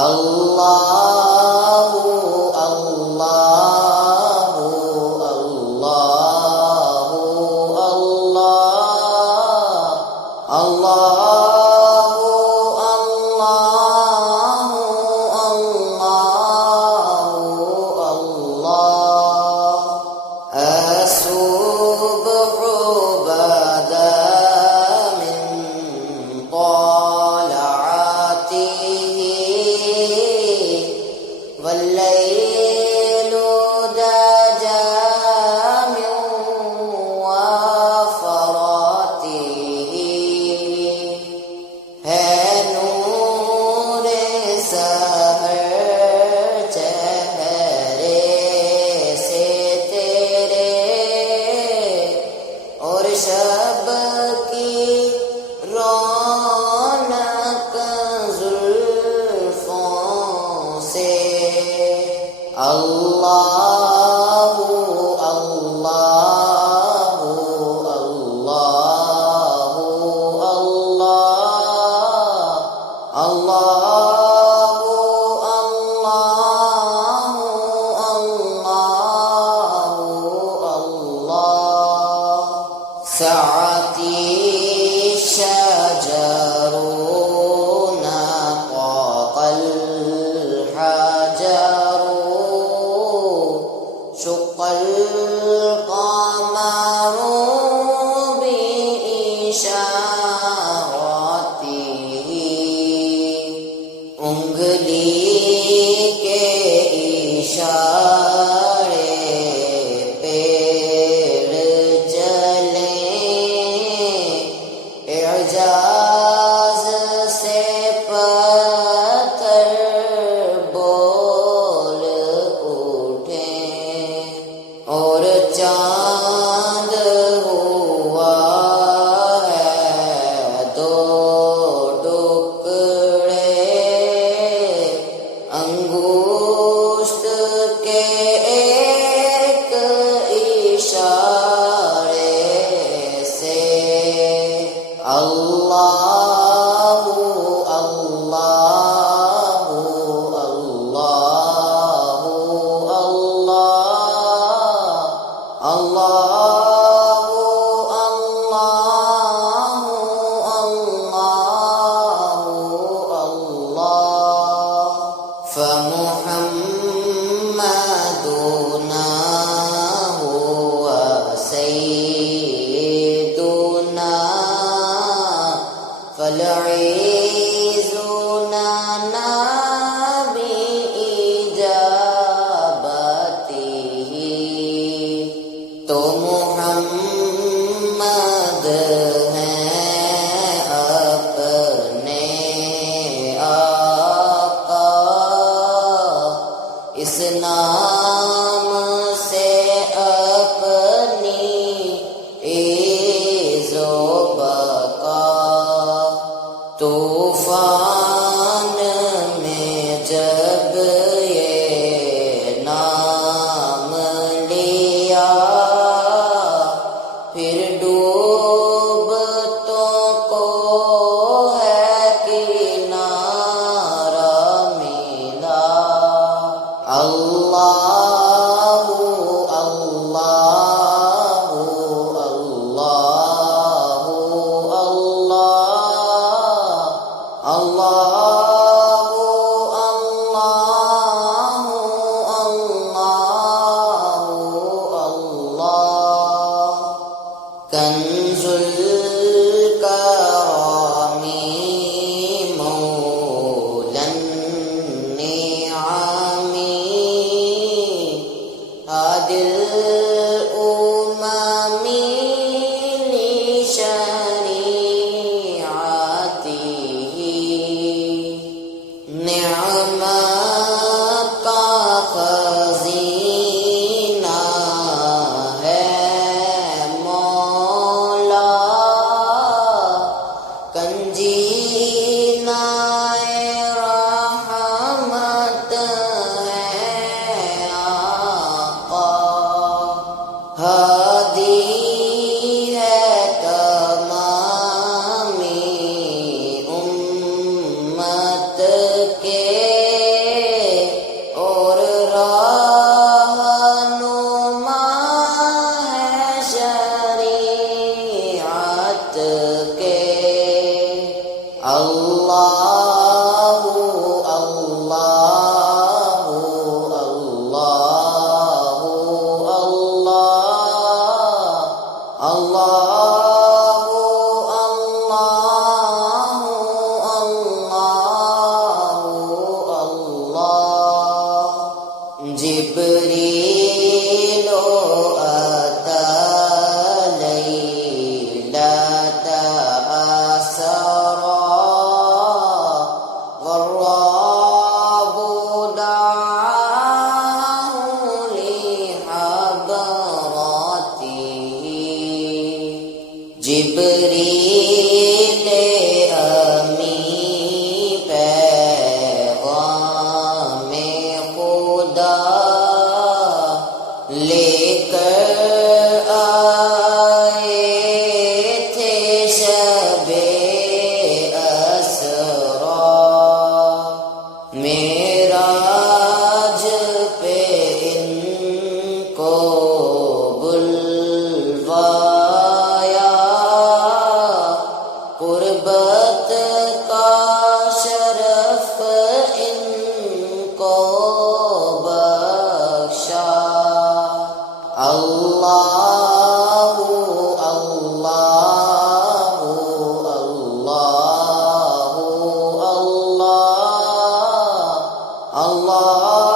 अल्लाहु अल्लाहु अल्लाहु अल्लाह अल्लाहु अल्लाहु अल्लाहु अल्लाह असुब्हु बदा मिन والليل دجى من وفراته है नूर सहर चेहरे से तेरे और शब की रौनक जुल्फों से अल्लाहु अल्लाहु अल्लाहु अल्लाह अल्लाहु अल्लाहु अल्लाहु अल्लाह सअती शजरु नक़ल شق القمر بإشارته उंगली के इशारे पेड़ जले एजाज से पत्थर बोल उठे और चांद हुआ है दो टुकड़े अंगूष्ठ के एक इशारे से अल्लाहु अल्लाहु अल्लाहु अल्लाह अल्लाहु अल्लाहु अल्लाहु अल्लाह फमुहम्मदुना हुवा सय्यिदुना फलईज़ुना नबी इजाबतिही तो मुहम्मद हैं अपने आका इस नाम से अपनी इज़्ज़ो बका तूफान में जब ये नाम लिया फिर डूबतों को है किनारा मिला अल्लाहु अल्लाहु अल्लाहु अल्लाह अल्लाहु अल्लाहु अल्लाहु अल्लाह कंजुल करमी मौलन निआमी जिब्रील अमी पैगाम खुदा लेकर आए थे शबे असरा मेराज पे इनको बुलवाया कुर्बत का शरफ इनको बख्शा अल्लाहु अल्लाहु अल्लाहु अल्लाह अल्लाह